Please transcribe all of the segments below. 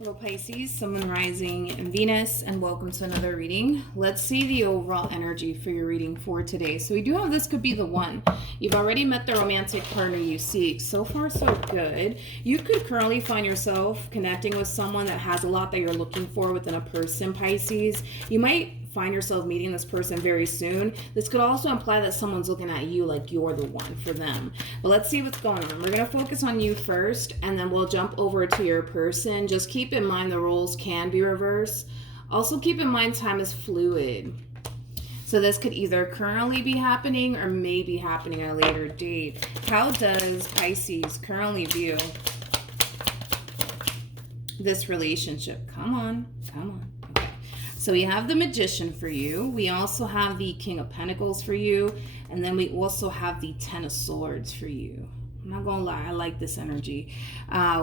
Hello Pisces, Sun, Moon, Rising, and Venus, and welcome to another reading. Let's see the overall energy for your reading for today. So we do have this could be the one. You've already met the romantic partner you seek. So far, so good. You could currently find yourself connecting with someone that has a lot that you're looking for within a person, Pisces. You might find yourself meeting this person very soon. This could also imply that someone's looking at you like you're the one for them. But let's see what's going on. We're going to focus on you first, and then we'll jump over to your person. Just keep in mind the roles can be reversed. Also keep in mind time is fluid. So this could either currently be happening or may be happening at a later date. How does Pisces currently view this relationship? Come on. So we have the Magician for you. We also have the King of Pentacles for you. And then we also have the Ten of Swords for you. I'm not going to lie, I like this energy.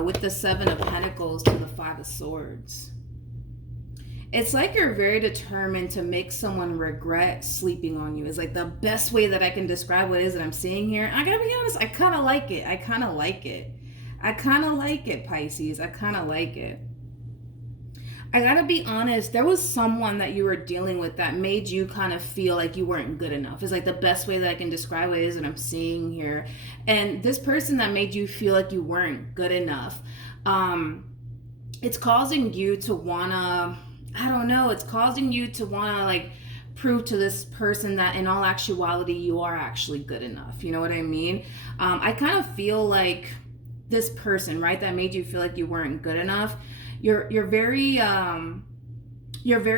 With the Seven of Pentacles to the Five of Swords. It's like you're very determined to make someone regret sleeping on you. It's like the best way that I can describe what it is that I'm seeing here. I gotta be honest, I kind of like it. I kind of like it, Pisces. I kind of like it. I gotta be honest, there was someone that you were dealing with that made you kind of feel like you weren't good enough. It's like the best way that I can describe what it is that I'm seeing here. And this person that made you feel like you weren't good enough, it's causing you to wanna, it's causing you to wanna like prove to this person that in all actuality you are actually good enough. You know what I mean? I kind of feel like this person, right, that made you feel like you weren't good enough, you're very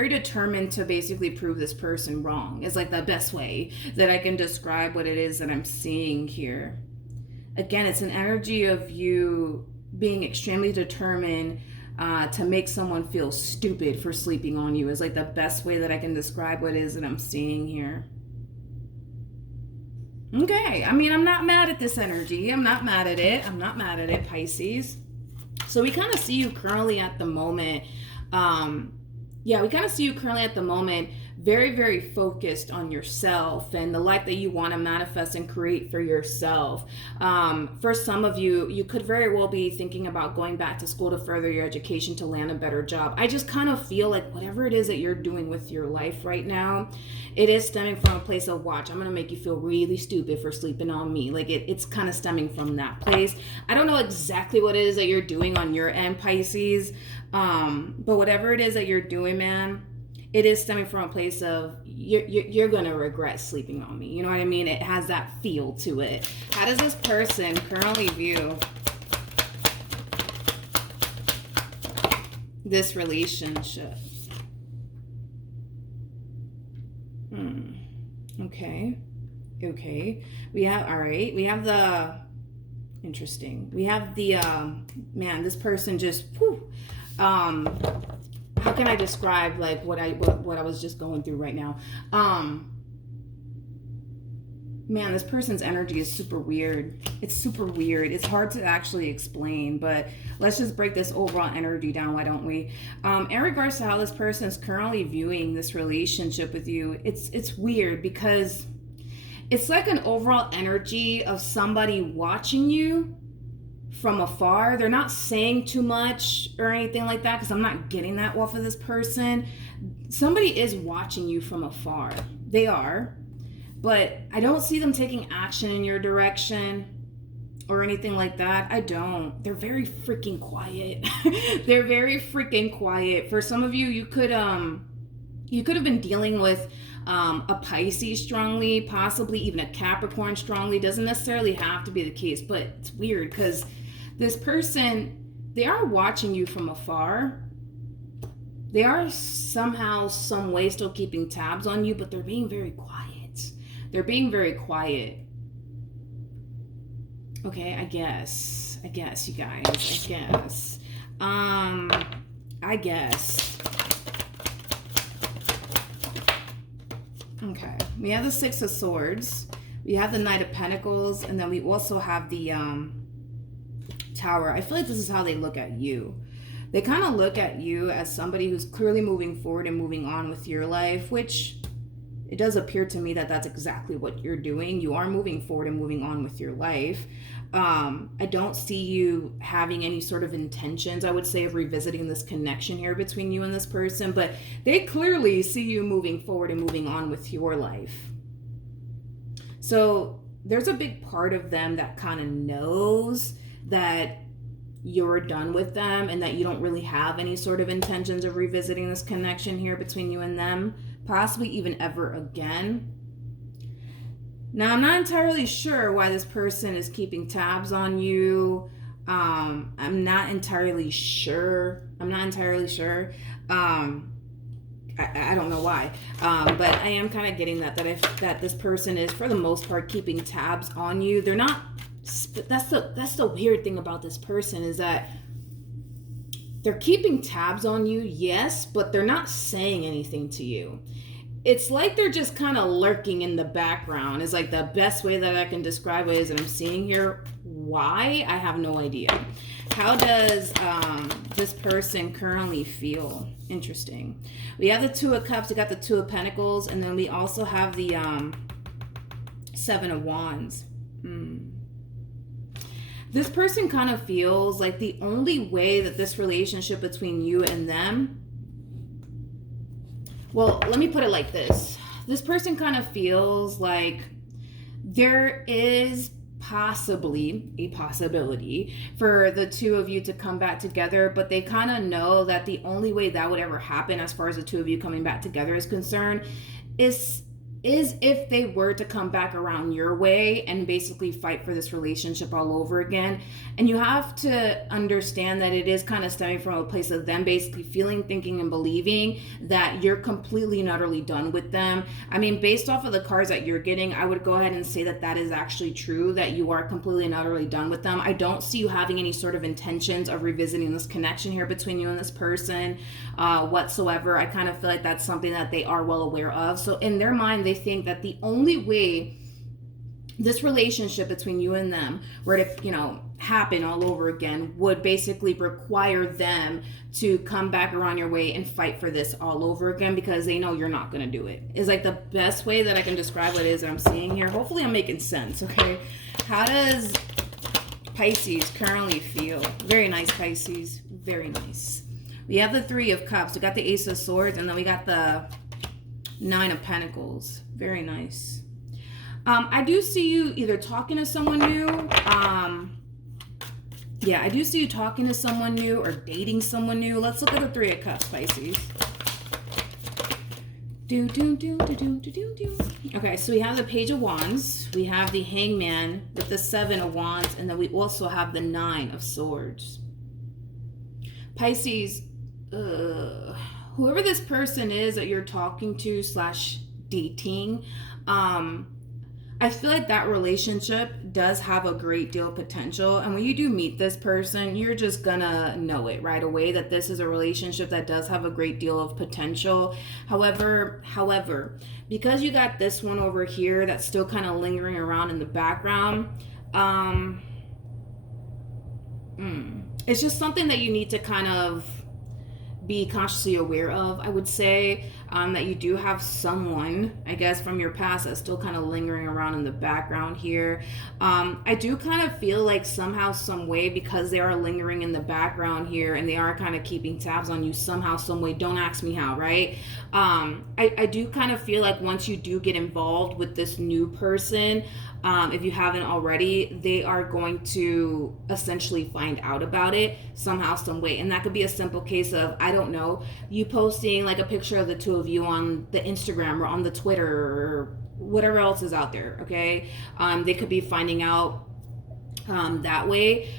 determined to basically prove this person wrong. It's like the best way that I can describe what it is that I'm seeing here. Again, it's an energy of you being extremely determined to make someone feel stupid for sleeping on you. Is like the best way that I can describe what it is that I'm seeing here. Okay, I mean, I'm not mad at this energy. I'm not mad at it, Pisces. So we kind of see you currently at the moment. Very, very focused on yourself and the life that you want to manifest and create for yourself. For some of you, you could very well be thinking about going back to school to further your education to land a better job. I just kind of feel like whatever it is that you're doing with your life right now, it is stemming from a place of, watch, I'm going to make you feel really stupid for sleeping on me. Like it's kind of stemming from that place. I don't know exactly what it is that you're doing on your end, Pisces. But whatever it is that you're doing, man, it is stemming from a place of you're going to regret sleeping on me. You know what I mean? It has that feel to it. How does this person currently view this relationship? Okay. We have the interesting. We have the man, this person just how can I describe like what I was just going through right now? Man, this person's energy is super weird. It's super weird. It's hard to actually explain, but let's just break this overall energy down, why don't we? In regards to how this person is currently viewing this relationship with you, it's weird because it's like an overall energy of somebody watching you from afar. They're not saying too much or anything like that because I'm not getting that off of this person. Somebody is watching you from afar. They are. But I don't see them taking action in your direction or anything like that. I don't. They're very freaking quiet. They're very freaking quiet. For some of you, you could have been dealing with a Pisces strongly, possibly even a Capricorn strongly. Doesn't necessarily have to be the case, but it's weird because this person, they are watching you from afar. They are somehow, some way still keeping tabs on you, but they're being very quiet. They're being very quiet. Okay, I guess, you guys, I guess. Okay, we have the Six of Swords, we have the Knight of Pentacles, and then we also have the Tower. I feel like this is how they look at you. They kind of look at you as somebody who's clearly moving forward and moving on with your life, which it does appear to me that that's exactly what you're doing. You are moving forward and moving on with your life. I don't see you having any sort of intentions, I would say, of revisiting this connection here between you and this person, but they clearly see you moving forward and moving on with your life. So there's a big part of them that kind of knows that you're done with them and that you don't really have any sort of intentions of revisiting this connection here between you and them, possibly even ever again. Now, I'm not entirely sure why this person is keeping tabs on you. I'm not entirely sure. I don't know why, but I am kind of getting that this person is, for the most part, keeping tabs on you. They're not. That's the weird thing about this person, is that they're keeping tabs on you, yes, but they're not saying anything to you. It's like they're just kind of lurking in the background. Is like the best way that I can describe it is that I'm seeing here. Why? I have no idea. How does this person currently feel? Interesting. We have the Two of Cups. We got the Two of Pentacles, and then we also have the Seven of Wands. This person kind of feels like the only way that this relationship between you and them, well, let me put it like this. This person kind of feels like there is possibly a possibility for the two of you to come back together, but they kind of know that the only way that would ever happen, as far as the two of you coming back together is concerned, is if they were to come back around your way and basically fight for this relationship all over again. And you have to understand that it is kind of stemming from a place of them basically feeling, thinking, and believing that you're completely and utterly done with them. I mean, based off of the cards that you're getting, I would go ahead and say that that is actually true, that you are completely and utterly done with them. I don't see you having any sort of intentions of revisiting this connection here between you and this person whatsoever. I kind of feel like that's something that they are well aware of. So in their mind, they think that the only way this relationship between you and them were to, happen all over again would basically require them to come back around your way and fight for this all over again, because they know you're not going to do it. Is like the best way that I can describe what it is that I'm seeing here. Hopefully I'm making sense, okay? How does Pisces currently feel? Very nice, Pisces. Very nice. We have the Three of Cups. We got the Ace of Swords, and then we got the Nine of Pentacles. Very nice. I do see you either talking to someone new. I do see you talking to someone new or dating someone new. Let's look at the Three of Cups, Pisces. Okay, so we have the Page of Wands. We have the Hangman with the Seven of Wands. And then we also have the Nine of Swords. Pisces, whoever this person is that you're talking to / dating, I feel like that relationship does have a great deal of potential. And when you do meet this person, you're just gonna know it right away that this is a relationship that does have a great deal of potential. However, because you got this one over here that's still kind of lingering around in the background, it's just something that you need to kind of be consciously aware of. I would say that you do have someone, I guess, from your past that's still kind of lingering around in the background here. I do kind of feel like somehow, some way, because they are lingering in the background here and they are kind of keeping tabs on you somehow, some way. Don't ask me how, right? I do kind of feel like once you do get involved with this new person, if you haven't already, they are going to essentially find out about it somehow, some way. And that could be a simple case of, I don't know, you posting like a picture of the two of you on the Instagram or on the Twitter or whatever else is out there, okay? They could be finding out that way.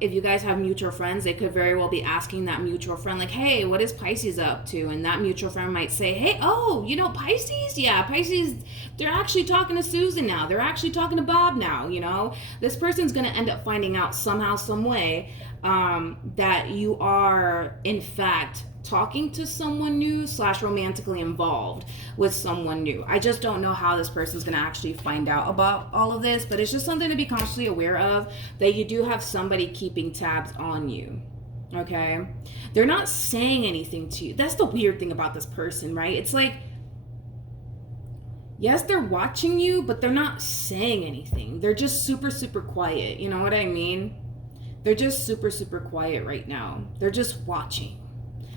If you guys have mutual friends, they could very well be asking that mutual friend, like, hey, what is Pisces up to? And that mutual friend might say, hey, Pisces? Yeah, Pisces, they're actually talking to Susan now. They're actually talking to Bob now, This person's going to end up finding out somehow, some way, that you are, in fact, talking to someone new / romantically involved with someone new. I just don't know how this person's going to actually find out about all of this, but it's just something to be consciously aware of, that you do have somebody keeping tabs on you. Okay? They're not saying anything to you. That's the weird thing about this person, right? It's like, yes, they're watching you, but they're not saying anything. They're just super, super quiet. You know what I mean? They're just super, super quiet right now. They're just watching.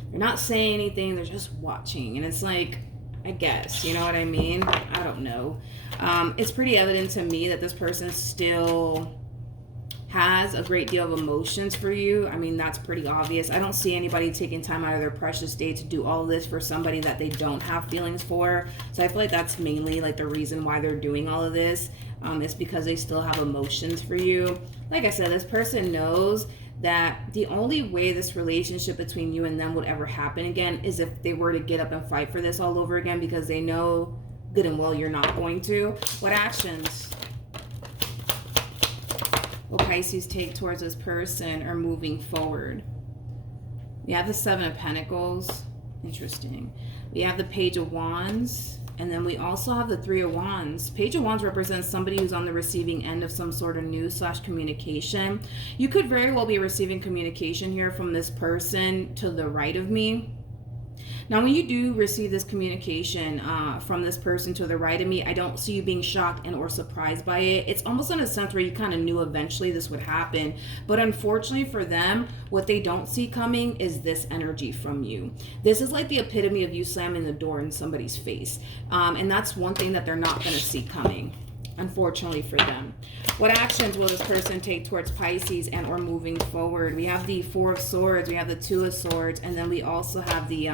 They're not saying anything. They're just watching. And it's like, I guess, you know what I mean? I don't know. It's pretty evident to me that this person still has a great deal of emotions for you. I mean, that's pretty obvious. I don't see anybody taking time out of their precious day to do all of this for somebody that they don't have feelings for. So I feel like that's mainly like the reason why they're doing all of this. It's because they still have emotions for you. Like I said, this person knows that the only way this relationship between you and them would ever happen again is if they were to get up and fight for this all over again, because they know good and well you're not going to. What actions will Pisces take towards this person or moving forward? We have the Seven of Pentacles. Interesting. We have the Page of Wands. And then we also have the Three of Wands. Page of Wands represents somebody who's on the receiving end of some sort of news / communication. You could very well be receiving communication here from this person to the right of me. Now, when you do receive this communication from this person to the right of me, I don't see you being shocked and or surprised by it. It's almost in a sense where you kind of knew eventually this would happen. But unfortunately for them, what they don't see coming is this energy from you. This is like the epitome of you slamming the door in somebody's face. And that's one thing that they're not going to see coming, unfortunately for them. What actions will this person take towards Pisces and or moving forward? We have the Four of Swords, we have the Two of Swords, and then we also have the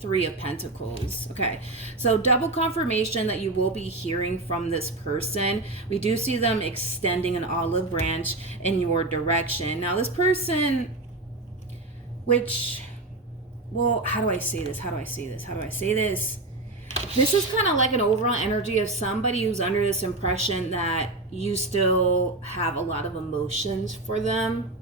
Three of Pentacles. Okay, so double confirmation that you will be hearing from this person. We do see them extending an olive branch in your direction. Now this person, which, well, how do I say this? This is kind of like an overall energy of somebody who's under this impression that you still have a lot of emotions for them.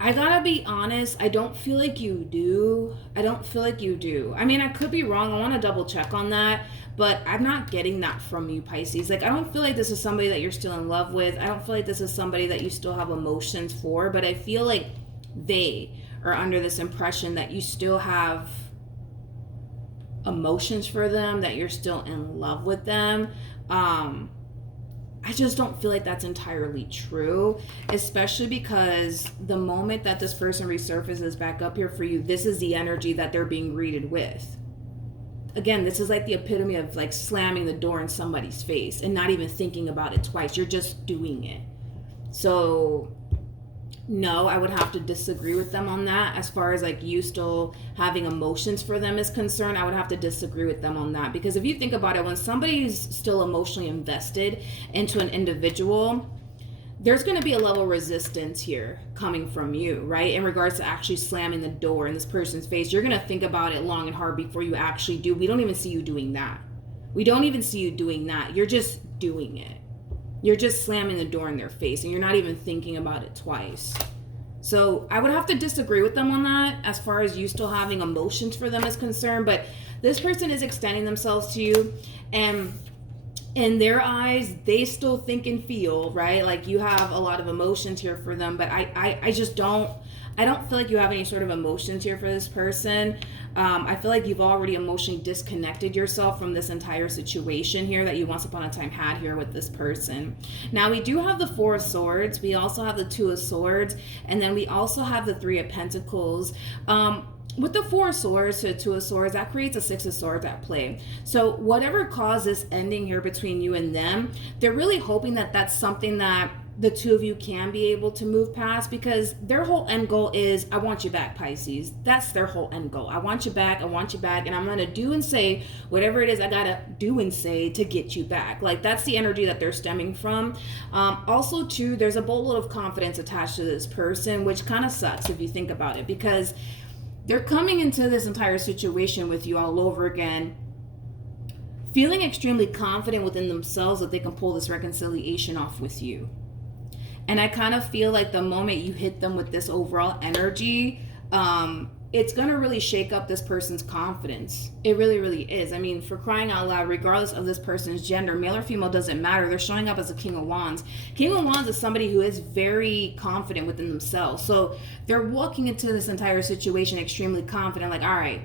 I gotta be honest, I don't feel like you do. I mean, I could be wrong. I want to double check on that, but I'm not getting that from you, Pisces. Like, I don't feel like this is somebody that you're still in love with. I don't feel like this is somebody that you still have emotions for, but I feel like they are under this impression that you still have emotions for them, that you're still in love with them. I just don't feel like that's entirely true, especially because the moment that this person resurfaces back up here for you, this is the energy that they're being greeted with. Again, this is like the epitome of like slamming the door in somebody's face and not even thinking about it twice. You're just doing it. So no, I would have to disagree with them on that. As far as like you still having emotions for them is concerned, I would have to disagree with them on that. Because if you think about it, when somebody's still emotionally invested into an individual, there's going to be a level of resistance here coming from you, right? In regards to actually slamming the door in this person's face. You're going to think about it long and hard before you actually do. We don't even see you doing that. You're just doing it. You're just slamming the door in their face and you're not even thinking about it twice. So I would have to disagree with them on that as far as you still having emotions for them is concerned. But this person is extending themselves to you, and in their eyes, they still think and feel, right? Like you have a lot of emotions here for them, but I just don't feel like you have any sort of emotions here for this person. I feel like you've already emotionally disconnected yourself from this entire situation here that you once upon a time had here with this person. Now we do have the Four of Swords. We also have the Two of Swords. And then we also have the Three of Pentacles. With the Four of Swords to the Two of Swords, that creates a Six of Swords at play. So whatever caused this ending here between you and them, they're really hoping that that's something that the two of you can be able to move past, because their whole end goal is, I want you back, Pisces. That's their whole end goal. I want you back, and I'm going to do and say whatever it is I got to do and say to get you back. Like, that's the energy that they're stemming from. Also, too, there's a boatload of confidence attached to this person, which kind of sucks if you think about it, because they're coming into this entire situation with you all over again, feeling extremely confident within themselves that they can pull this reconciliation off with you. And I kind of feel like the moment you hit them with this overall energy, it's going to really shake up this person's confidence. It really, really is. I mean, for crying out loud, regardless of this person's gender, male or female, doesn't matter. They're showing up as a King of Wands. King of Wands is somebody who is very confident within themselves. So they're walking into this entire situation extremely confident, like, all right,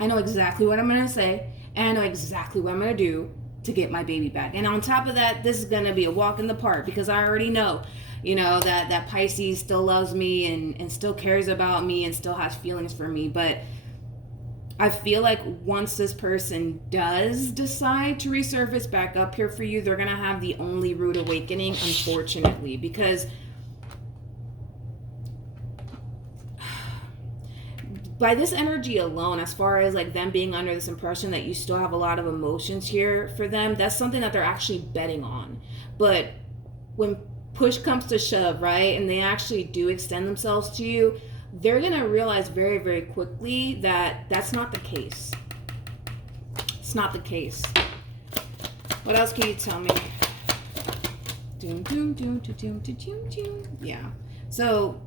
I know exactly what I'm going to say, and I know exactly what I'm going to do to get my baby back. And on top of that, this is going to be a walk in the park, because I already know, that Pisces still loves me and still cares about me and still has feelings for me. But I feel like once this person does decide to resurface back up here for you, they're going to have the only rude awakening, unfortunately, because by this energy alone, as far as like them being under this impression that you still have a lot of emotions here for them, that's something that they're actually betting on. But when push comes to shove, right, and they actually do extend themselves to you, they're going to realize very, very quickly that that's not the case. It's not the case. What else can you tell me? Doom, doom, doom, doom, doom, doom, doom. Yeah. So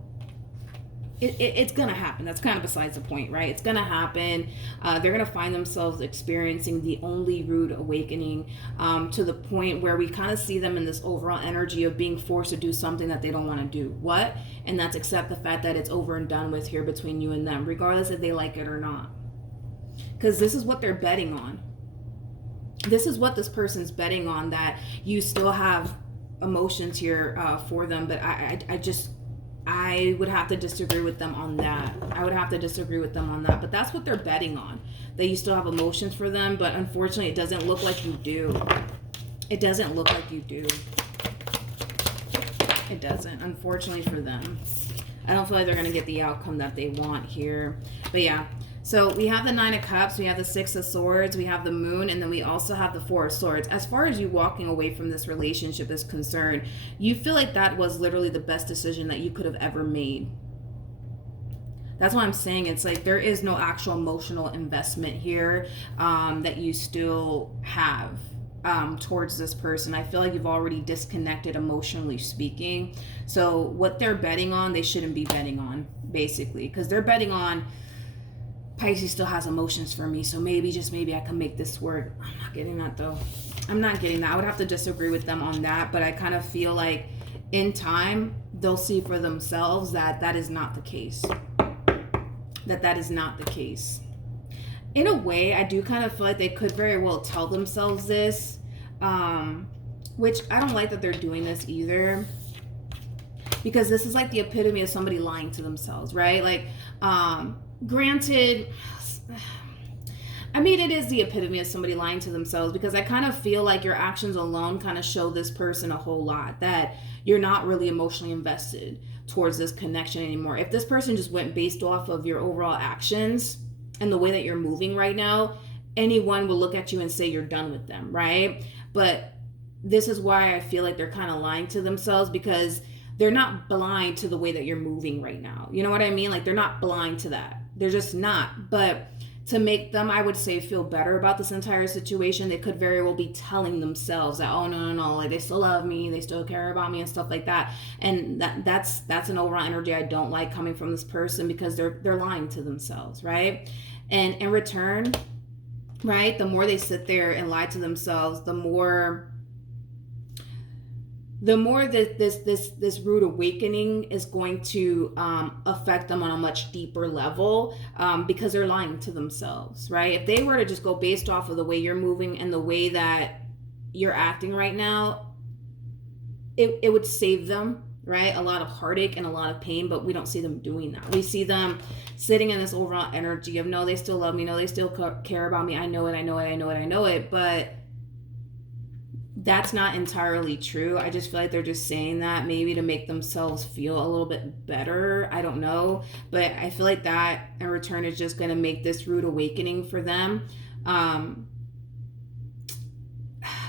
it's going to happen. That's kind of besides the point, right? It's going to happen. They're going to find themselves experiencing the only rude awakening, to the point where we kind of see them in this overall energy of being forced to do something that they don't want to do. What? And that's accept the fact that it's over and done with here between you and them, regardless if they like it or not. Because this is what they're betting on. This is what this person's betting on, that you still have emotions here for them. But I would have to disagree with them on that. But that's what they're betting on, that you still have emotions for them. But unfortunately, it doesn't look like you do. It doesn't, unfortunately for them. I don't feel like they're going to get the outcome that they want here. But yeah. So we have the Nine of Cups, we have the Six of Swords, we have the Moon, and then we also have the Four of Swords. As far as you walking away from this relationship is concerned, you feel like that was literally the best decision that you could have ever made. That's why I'm saying it's like there is no actual emotional investment here that you still have towards this person. I feel like you've already disconnected, emotionally speaking. So what they're betting on, they shouldn't be betting on, basically, because they're betting on Pisces still has emotions for me, so maybe, just maybe, I can make this work. I'm not getting that, though. I would have to disagree with them on that, but I kind of feel like in time, they'll see for themselves that that is not the case. That is not the case. In a way, I do kind of feel like they could very well tell themselves this, which I don't like that they're doing this either, because this is like the epitome of somebody lying to themselves, right? Like, granted, I mean, it is the epitome of somebody lying to themselves, because I kind of feel like your actions alone kind of show this person a whole lot, that you're not really emotionally invested towards this connection anymore. If this person just went based off of your overall actions and the way that you're moving right now, anyone will look at you and say you're done with them, right? But this is why I feel like they're kind of lying to themselves, because they're not blind to the way that you're moving right now. You know what I mean? Like, they're not blind to that. They're just not. But to make them, I would say, feel better about this entire situation, they could very well be telling themselves that, oh, no, like, they still love me, they still care about me, and stuff like that. And that's an overall energy I don't like coming from this person, because they're lying to themselves, right? And in return, right, the more they sit there and lie to themselves, the more that this rude awakening is going to affect them on a much deeper level, because they're lying to themselves, right? If they were to just go based off of the way you're moving and the way that you're acting right now, it would save them, right? A lot of heartache and a lot of pain, but we don't see them doing that. We see them sitting in this overall energy of, no, they still love me, no, they still care about me, I know it, but that's not entirely true. I just feel like they're just saying that maybe to make themselves feel a little bit better. I don't know. But I feel like that in return is just going to make this rude awakening for them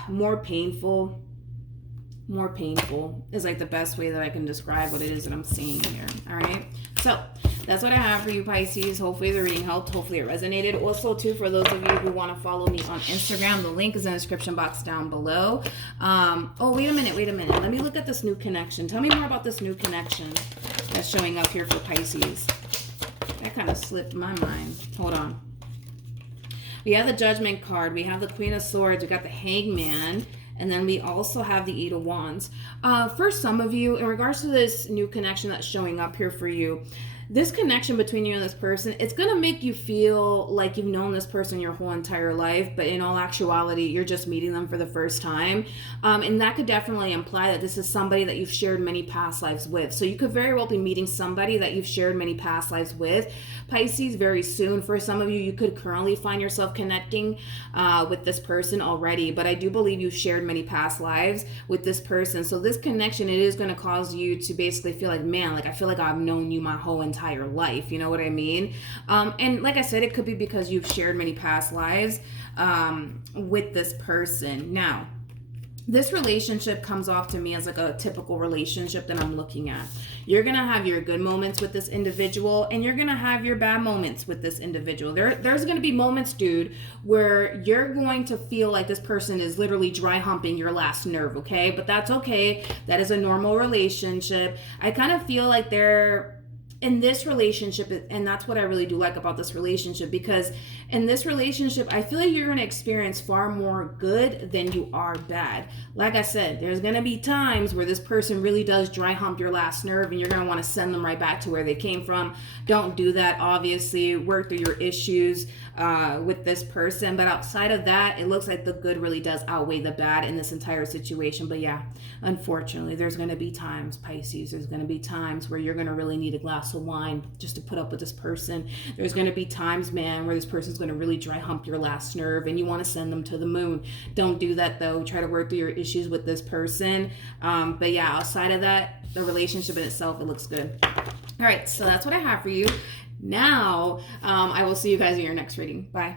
more painful. More painful is like the best way that I can describe what it is that I'm seeing here. All right. So that's what I have for you, Pisces. Hopefully the reading helped. Hopefully it resonated. Also, too, for those of you who want to follow me on Instagram, the link is in the description box down below. Oh, wait a minute. Let me look at this new connection. Tell me more about this new connection that's showing up here for Pisces. That kind of slipped my mind. Hold on. We have the Judgment card. We have the Queen of Swords. We got the Hangman. And then we also have the Eight of Wands. For some of you, in regards to this new connection that's showing up here for you, this connection between you and this person, it's going to make you feel like you've known this person your whole entire life, but in all actuality, you're just meeting them for the first time. And that could definitely imply that this is somebody that you've shared many past lives with. So you could very well be meeting somebody that you've shared many past lives with, Pisces, very soon. For some of you, you could currently find yourself connecting with this person already, but I do believe you've shared many past lives with this person. So this connection, it is going to cause you to basically feel like, man, like I feel like I've known you my whole entire life. You know what I mean? And like I said, it could be because you've shared many past lives with this person. Now, this relationship comes off to me as like a typical relationship that I'm looking at. You're going to have your good moments with this individual, and you're going to have your bad moments with this individual. There's going to be moments, dude, where you're going to feel like this person is literally dry humping your last nerve, okay? But that's okay. That is a normal relationship. I kind of feel like they're in this relationship, and that's what I really do like about this relationship, because in this relationship, I feel like you're going to experience far more good than you are bad. Like I said, there's going to be times where this person really does dry hump your last nerve, and you're going to want to send them right back to where they came from. Don't do that, obviously. Work through your issues with this person. But outside of that, it looks like the good really does outweigh the bad in this entire situation. But yeah, unfortunately, there's going to be times, Pisces, there's going to be times where you're going to really need a glass of wine just to put up with this person. There's going to be times, man, where this person's going to really dry hump your last nerve and you want to send them to the moon. Don't do that, though. Try to work through your issues with this person. But yeah, outside of that, the relationship in itself, it looks good. All right, so that's what I have for you. Now, I will see you guys in your next reading. Bye.